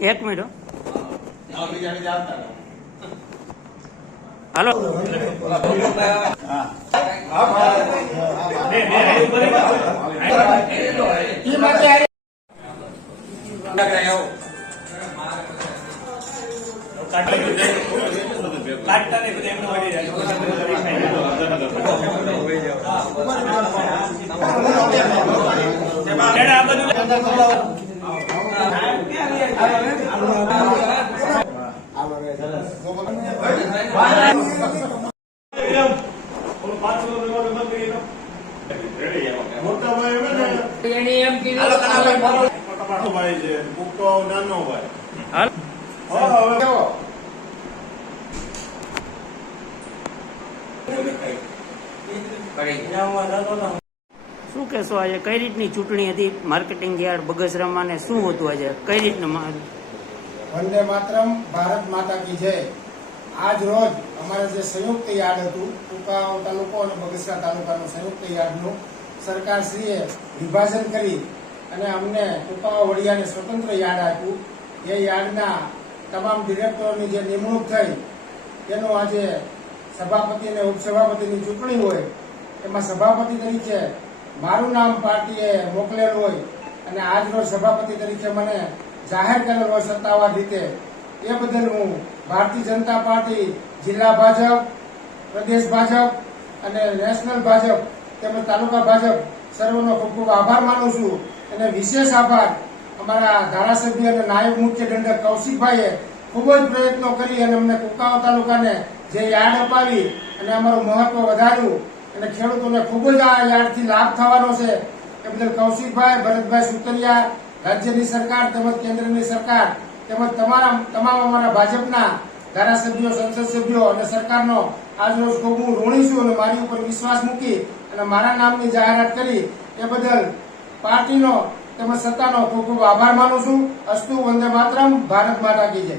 એક મિનિટ હાલો શું કહેશો આજે કઈ રીતની ચૂંટણી હતી માર્કેટિંગ યાર્ડ બગસરામાં ને શું હતું આજે કઈ રીતના વંદે માતરમ ભારત માતા કી જય। આજ રોજ અમારે જે સંયુક્ત યાર્ડ હતું કુકાઓ તાલુકો અને બગસરા તાલુકાનું સંયુક્ત યાર્ડનું સરકારશ્રીએ વિભાજન કરી અને અમને કુકાઓ વડિયાને સ્વતંત્ર યાર્ડ આપ્યું। એ યાર્ડના તમામ ડિરેક્ટરોની જે નિમણૂક થઈ તેનું આજે સભાપતિ અને ઉપસભાપતિની ચૂંટણી હોય એમાં સભાપતિ તરીકે મારું નામ પાર્ટીએ મોકલેલું હોય અને આજ રોજ સભાપતિ તરીકે મને જાહેર કરેલ હોય સત્તાવાર રીતે એ બદલ હું ભારતીય જનતા પાર્ટી જિલ્લા ભાજપ પ્રદેશ ભાજપ અને નેશનલ ભાજપ તેમજ તાલુકા ભાજપ સર્વનો ખૂબ ખૂબ આભાર માનું છું। અને વિશેષ આભાર અમારા ધારાસભ્ય અને નાયબ મુખ્ય દંડક કૌશિકભાઈએ ખૂબ જ પ્રયત્નો કરી અને અમને કુકાઓ તાલુકાને જે યાર્ડ અપાવી અને અમારું મહત્વ વધાર્યું અને ખેડૂતોને ખૂબ જ આ યાર્ડથી લાભ થવાનો છે એ બદલ કૌશિકભાઈ ભરતભાઈ સુતરિયા રાજ્યની સરકાર તેમજ કેન્દ્રની સરકાર તેમજ તમામ અમારા ભાજપના ધારાસભ્યો સંસદ સભ્યો અને સરકારનો આજરોજ ખૂબ હું ઋણી છું અને મારી ઉપર વિશ્વાસ મૂકી અને મારા નામની જાહેરાત કરી એ બદલ પાર્ટીનો તેમજ સત્તાનો ખૂબ ખૂબ આભાર માનું છું। અસ્તુ વંદે માતરમ ભારત માતા કી જય।